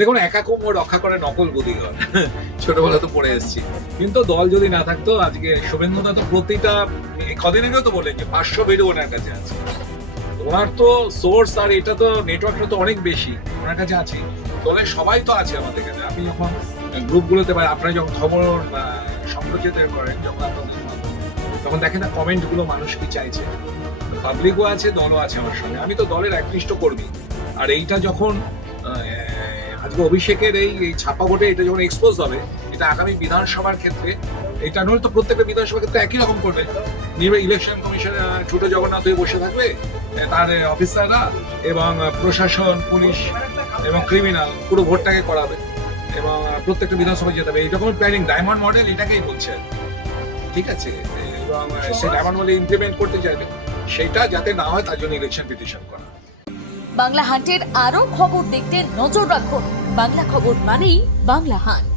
দেখুন, একা কুমড়ো রক্ষা করে নকল বুদ্ধিঘর। ছোটবেলা তো পড়ে এসেছি। কিন্তু দল যদি না থাকতো আজকে শুভেন্দুদা তো প্রতিটা কদিন আগেও তো বললেন যে 500 বেডও ওনার কাছে আছে। ওনার তো সোর্স আর এটা তো নেটওয়ার্কটা তো অনেক বেশি ওনার কাছে আছে। দলের সবাই তো আছে আমাদের কাছে। আপনি যখন গ্রুপগুলোতে বা আপনারা যখন খবর সম্প্রচারিত করেন যখন আপনাদের তখন দেখেন না কমেন্টগুলো মানুষ কি চাইছে। পাবলিকও আছে, দলও আছে আমার সঙ্গে। আমি তো দলের একনিষ্ঠ কর্মী। আর এইটা যখন আজকে অভিষেকের এই ছাপা ভোটে এটা যখন এক্সপোজ হবে, এটা আগামী বিধানসভার ক্ষেত্রে এটা নয় তো প্রত্যেকটা বিধানসভার ক্ষেত্রে একই রকম করবে। ইলেকশন কমিশন ছোট জগন্নাথ হয়ে বসে থাকবে, তার অফিসাররা এবং প্রশাসন, পুলিশ এবং ক্রিমিনাল পুরো ভোটটাকে করাবে এবং প্রত্যেকটা বিধানসভায় যেতে হবে। এইরকম প্ল্যানিং ডায়মন্ড মডেল এটাকেই বলছে, ঠিক আছে? এবং সেই ডায়মন্ড মডেল ইমপ্লিমেন্ট করতে চাইবে, সেটা যাতে না হয় তার জন্য ইলেকশন পিটিশন করা। বাংলা হান্টের আরো খবর দেখতে নজর রাখুন। বাংলা খবর মানেই বাংলা হান্ট।